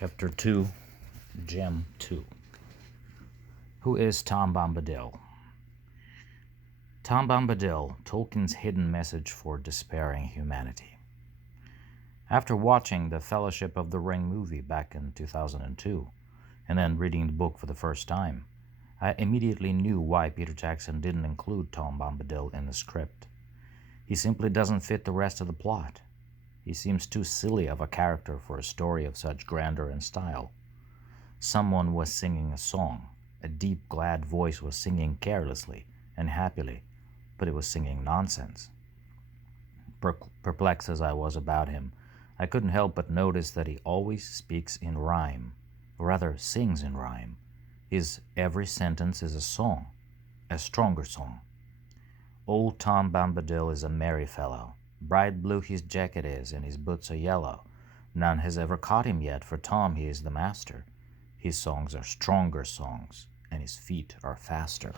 Chapter 2, Gem 2. Who is Tom Bombadil? Tom Bombadil, Tolkien's hidden message for despairing humanity. After watching the Fellowship of the Ring movie back in 2002, and then reading the book for the first time, I immediately knew why Peter Jackson didn't include Tom Bombadil in the script. He simply doesn't fit the rest of the plot. He seems too silly of a character for a story of such grandeur and style. Someone was singing a song. A deep, glad voice was singing carelessly and happily, but it was singing nonsense. Perplexed as I was about him, I couldn't help but notice that he always speaks in rhyme, or rather sings in rhyme. His every sentence is a song, a stronger song. Old Tom Bombadil is a merry fellow. Bright blue his jacket is, and his boots are yellow. None has ever caught him yet, for Tom he is the master. His songs are stronger songs, and his feet are faster.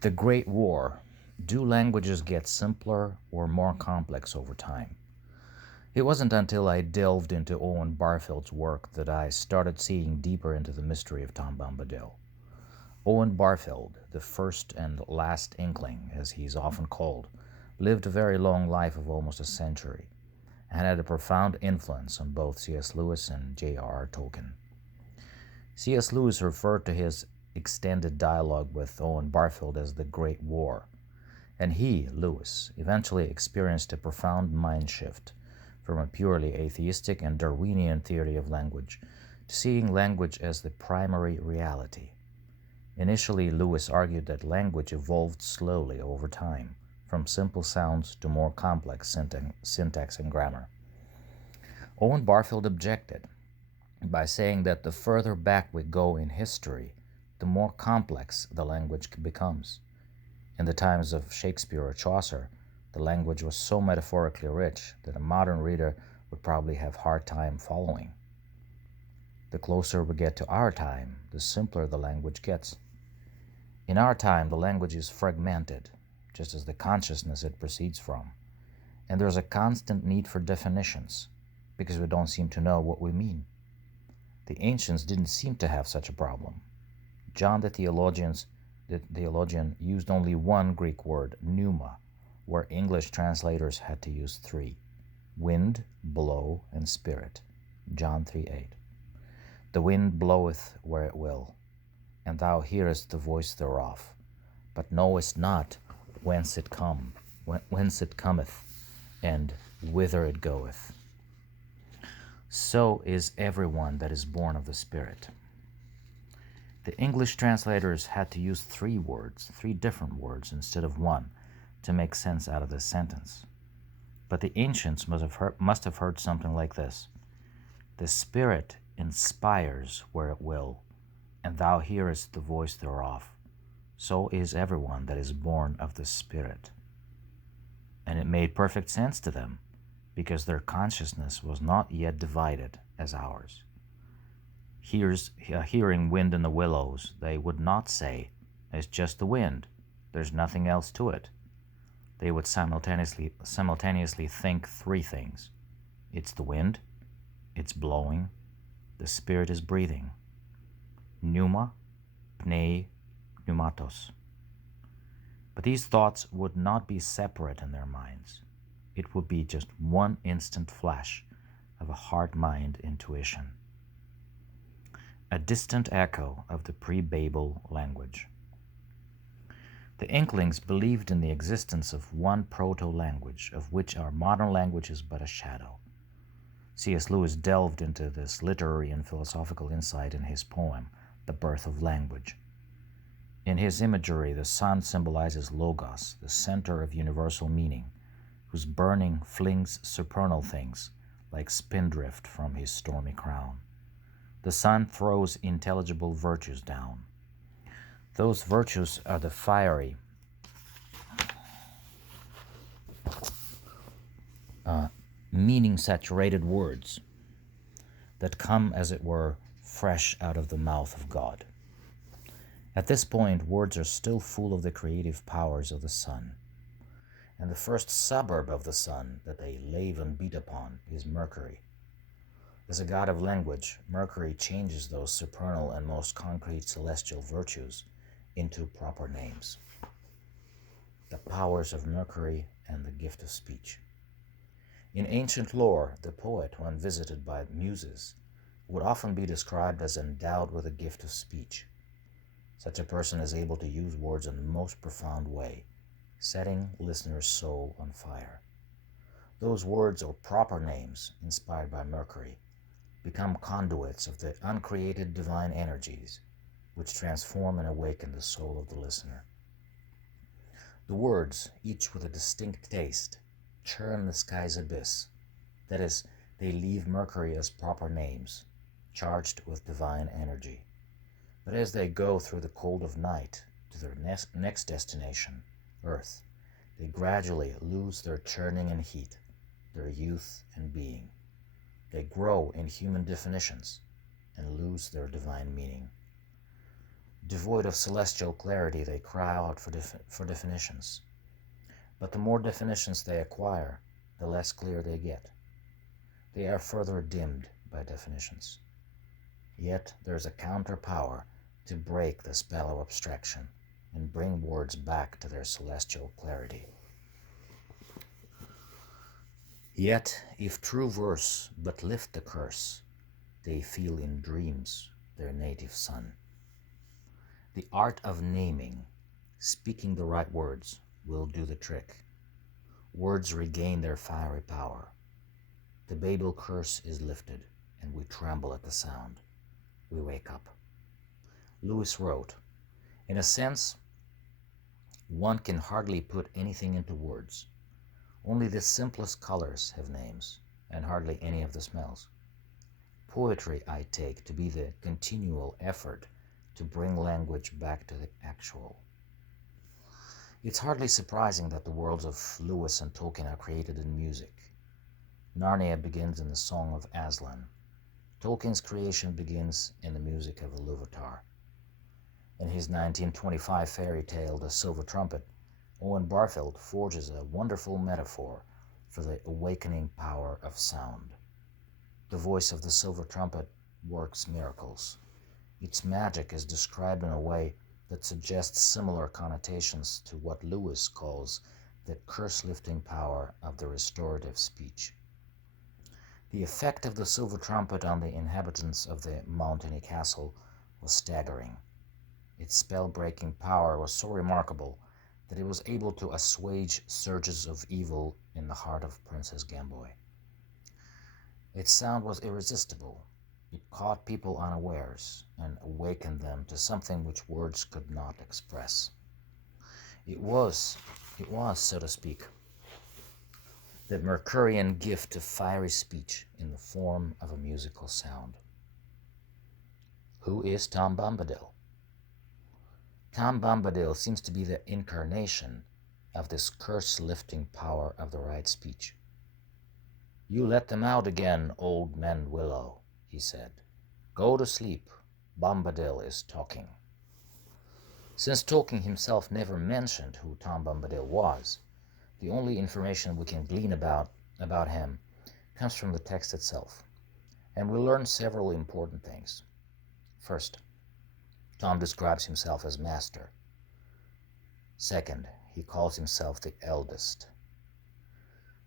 The Great War. Do languages get simpler or more complex over time? It wasn't until I delved into Owen Barfield's work that I started seeing deeper into the mystery of Tom Bombadil. Owen Barfield, the first and last Inkling, as he is often called, lived a very long life of almost a century, and had a profound influence on both C.S. Lewis and J.R.R Tolkien. C.S. Lewis referred to his extended dialogue with Owen Barfield as the Great War, and he, Lewis, eventually experienced a profound mind shift from a purely atheistic and Darwinian theory of language to seeing language as the primary reality. Initially, Lewis argued that language evolved slowly over time, from simple sounds to more complex syntax and grammar. Owen Barfield objected by saying that the further back we go in history, the more complex the language becomes. In the times of Shakespeare or Chaucer, the language was so metaphorically rich that a modern reader would probably have a hard time following. The closer we get to our time, the simpler the language gets. In our time, the language is fragmented, just as the consciousness it proceeds from, and there's a constant need for definitions, because we don't seem to know what we mean. The ancients didn't seem to have such a problem. John the theologian used only one Greek word, pneuma, where English translators had to use three: wind, blow, and spirit. John 3:8. The wind bloweth where it will, and thou hearest the voice thereof, but knowest not whence it cometh, and whither it goeth. So is everyone that is born of the Spirit. The English translators had to use three different words instead of one, to make sense out of this sentence. But the ancients must have heard something like this: the Spirit inspires where it will, and thou hearest the voice thereof. So is everyone that is born of the Spirit. And it made perfect sense to them, because their consciousness was not yet divided as ours. Hearing wind in the willows, they would not say, "It's just the wind. There's nothing else to it." They would simultaneously think three things: it's the wind, it's blowing, the Spirit is breathing. Pneuma, pnei, pneumatos. But these thoughts would not be separate in their minds. It would be just one instant flash of a heart-mind intuition. A distant echo of the pre-Babel language. The Inklings believed in the existence of one proto-language, of which our modern language is but a shadow. C.S. Lewis delved into this literary and philosophical insight in his poem, The Birth of Language. In his imagery, the sun symbolizes Logos, the center of universal meaning, whose burning flings supernal things, like spindrift from his stormy crown. The sun throws intelligible virtues down. Those virtues are the fiery, meaning-saturated words that come, as it were, fresh out of the mouth of God. At this point, words are still full of the creative powers of the sun. and the first suburb of the sun that they lave and beat upon is Mercury. As a god of language, Mercury changes those supernal and most concrete celestial virtues into proper names. The powers of Mercury and the gift of speech. In ancient lore, the poet, when visited by muses, would often be described as endowed with a gift of speech. Such a person is able to use words in the most profound way, setting listeners' soul on fire. Those words, or proper names inspired by Mercury, become conduits of the uncreated divine energies which transform and awaken the soul of the listener. The words, each with a distinct taste, churn the sky's abyss. That is, they leave Mercury as proper names, charged with divine energy. But as they go through the cold of night to their next destination, Earth, they gradually lose their churning and heat, their youth and being. They grow in human definitions and lose their divine meaning. Devoid of celestial clarity, they cry out for definitions. But the more definitions they acquire, the less clear they get. They are further dimmed by definitions. Yet there is a counter-power to break the spell of abstraction and bring words back to their celestial clarity. Yet, if true verse but lift the curse, they feel in dreams their native sun. The art of naming, speaking the right words, will do the trick. Words regain their fiery power. The Babel curse is lifted, and we tremble at the sound. We wake up. Lewis wrote, "In a sense, one can hardly put anything into words. Only the simplest colors have names, and hardly any of the smells. Poetry I take to be the continual effort to bring language back to the actual." It's hardly surprising that the worlds of Lewis and Tolkien are created in music. Narnia begins in the Song of Aslan. Tolkien's creation begins in the music of Iluvatar. In his 1925 fairy tale, The Silver Trumpet, Owen Barfield forges a wonderful metaphor for the awakening power of sound. The voice of the silver trumpet works miracles. Its magic is described in a way that suggests similar connotations to what Lewis calls the curse-lifting power of the restorative speech. The effect of the silver trumpet on the inhabitants of the mountainy castle was staggering. Its spell-breaking power was so remarkable that it was able to assuage surges of evil in the heart of Princess Gamboy. Its sound was irresistible. It caught people unawares and awakened them to something which words could not express. It was, so to speak, the Mercurian gift of fiery speech in the form of a musical sound. Who is Tom Bombadil? Tom Bombadil seems to be the incarnation of this curse-lifting power of the right speech. "You let them out again, old man Willow," he said. "Go to sleep. Bombadil is talking." Since Tolkien himself never mentioned who Tom Bombadil was, the only information we can glean about him comes from the text itself, and we learn several important things. First, Tom describes himself as master. Second, he calls himself the eldest.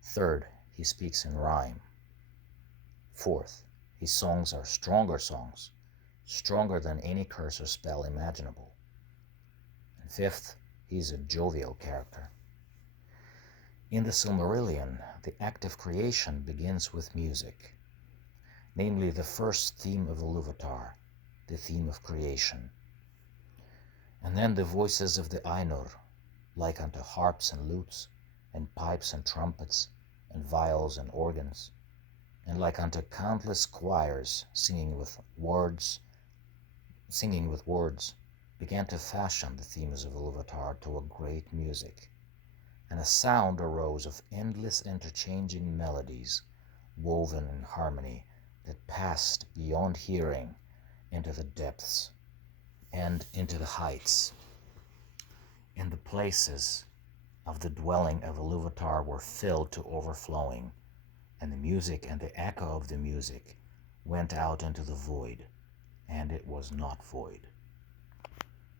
Third, he speaks in rhyme. Fourth, his songs are stronger songs, stronger than any curse or spell imaginable. And fifth, he is a jovial character. In the Silmarillion, the act of creation begins with music, namely the first theme of Iluvatar, the theme of creation. And then the voices of the Ainur, like unto harps and lutes, and pipes and trumpets, and viols and organs, and like unto countless choirs singing with words, began to fashion the themes of Iluvatar to a great music, and a sound arose of endless interchanging melodies, woven in harmony, that passed beyond hearing into the depths and into the heights, in the places of the dwelling of Iluvatar were filled to overflowing, and the music and the echo of the music went out into the void, and it was not void.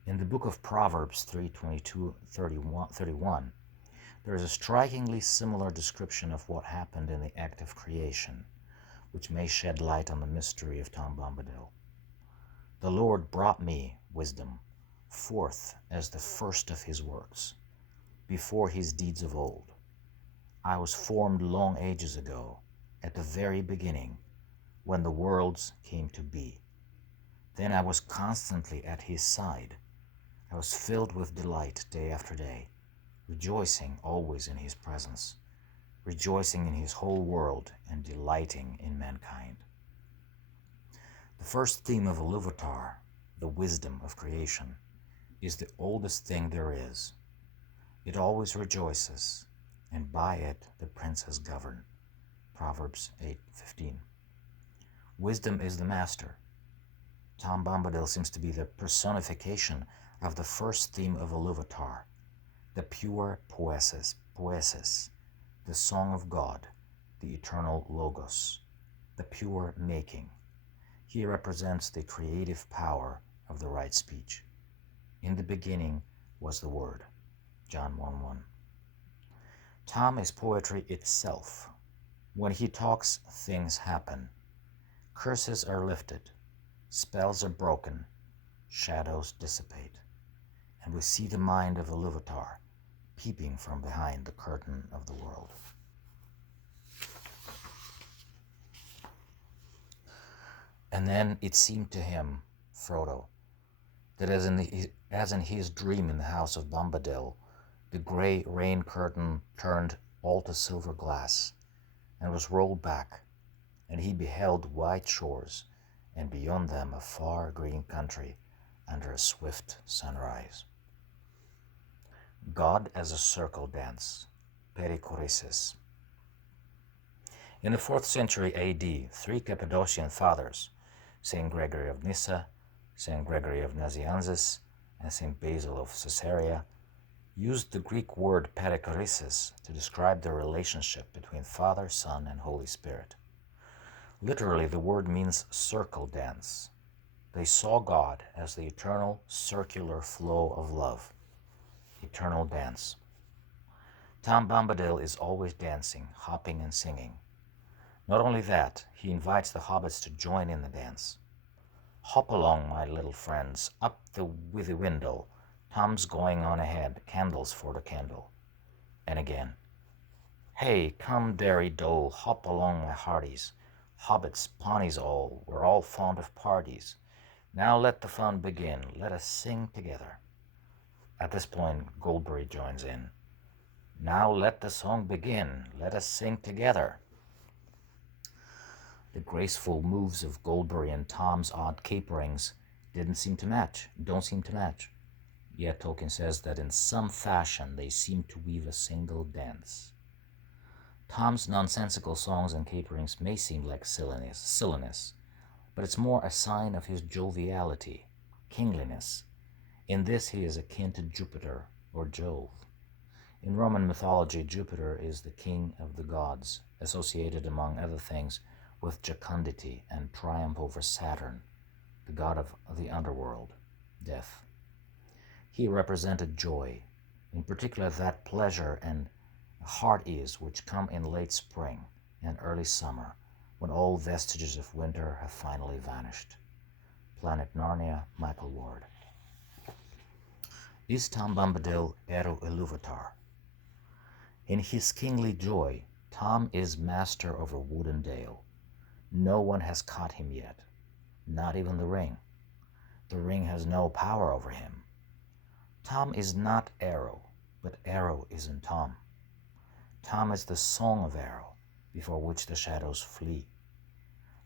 In the book of Proverbs 3:22-31, there is a strikingly similar description of what happened in the act of creation, which may shed light on the mystery of Tom Bombadil. The Lord brought me, wisdom, forth as the first of his works, before his deeds of old. I was formed long ages ago, at the very beginning, when the worlds came to be. Then I was constantly at his side. I was filled with delight day after day, rejoicing always in his presence, rejoicing in his whole world and delighting in mankind. The first theme of Iluvatar, the wisdom of creation, is the oldest thing there is. It always rejoices, and by it the princes govern. Proverbs 8:15. Wisdom is the master. Tom Bombadil seems to be the personification of the first theme of Iluvatar, the pure poesis, the song of God, the eternal logos, the pure making. He represents the creative power of the right speech. In the beginning was the Word. John 1:1. Tom is poetry itself. When he talks, things happen. Curses are lifted, spells are broken, shadows dissipate, and we see the mind of Iluvatar peeping from behind the curtain of the world. And then it seemed to him, Frodo, that as in his dream in the house of Bombadil, the grey rain curtain turned all to silver glass and was rolled back, and he beheld white shores, and beyond them a far green country under a swift sunrise. God as a circle dance, perichoresis. In the 4th century AD, 3 Cappadocian fathers, St. Gregory of Nyssa, St. Gregory of Nazianzus, and St. Basil of Caesarea, used the Greek word perichoresis to describe the relationship between Father, Son, and Holy Spirit. Literally, the word means circle dance. They saw God as the eternal circular flow of love, eternal dance. Tom Bombadil is always dancing, hopping, and singing. Not only that, he invites the hobbits to join in the dance. Hop along, my little friends, up the withy window. Tom's going on ahead, candles for the candle. And again, hey, come, dairy dole, hop along, my hearties. Hobbits, pawnies all, we're all fond of parties. Now let the fun begin, let us sing together. At this point, Goldberry joins in. Now let the song begin, let us sing together. The graceful moves of Goldberry and Tom's odd caperings don't seem to match. Yet Tolkien says that in some fashion they seem to weave a single dance. Tom's nonsensical songs and caperings may seem like silliness, but it's more a sign of his joviality, kingliness. In this he is akin to Jupiter or Jove. In Roman mythology, Jupiter is the king of the gods, associated among other things with fecundity and triumph over Saturn, the god of the underworld, death. He represented joy, in particular that pleasure and heart ease which come in late spring and early summer, when all vestiges of winter have finally vanished. Planet Narnia, Michael Ward. Is Tom Bombadil Eru Iluvatar? In his kingly joy, Tom is master over wood and dale. No one has caught him yet, not even the ring. The ring has no power over him. Tom is not Eru, but Eru is in Tom. Tom is the song of Eru, before which the shadows flee.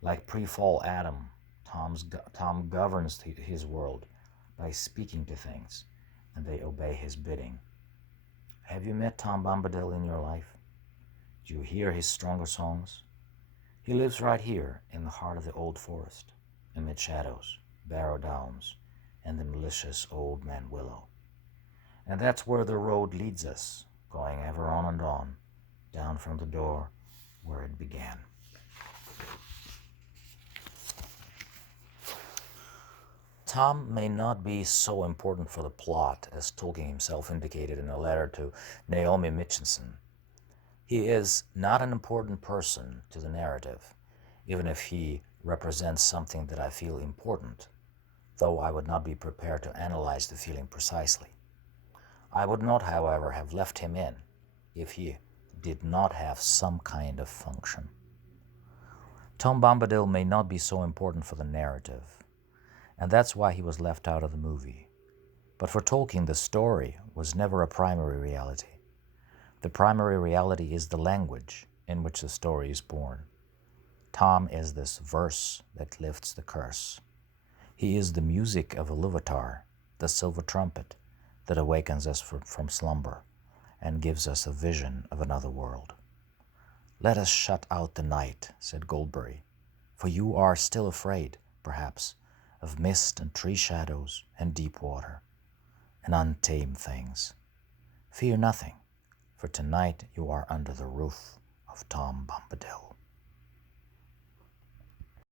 Like pre-fall Adam, Tom governs his world by speaking to things, and they obey his bidding. Have you met Tom Bombadil in your life? Do you hear his stronger songs? He lives right here in the heart of the old forest, amid shadows, barrow downs, and the malicious old man willow. And that's where the road leads us, going ever on and on, down from the door where it began. Tom may not be so important for the plot as Tolkien himself indicated in a letter to Naomi Mitchinson. He is not an important person to the narrative, even if he represents something that I feel important, though I would not be prepared to analyze the feeling precisely. I would not, however, have left him in if he did not have some kind of function. Tom Bombadil may not be so important for the narrative, and that's why he was left out of the movie. But for Tolkien, the story was never a primary reality. The primary reality is the language in which the story is born. Tom is this verse that lifts the curse. He is the music of Iluvatar, the silver trumpet that awakens us from slumber and gives us a vision of another world. "Let us shut out the night," said Goldberry, "for you are still afraid, perhaps, of mist and tree shadows and deep water and untamed things. Fear nothing, for tonight you are under the roof of Tom Bombadil."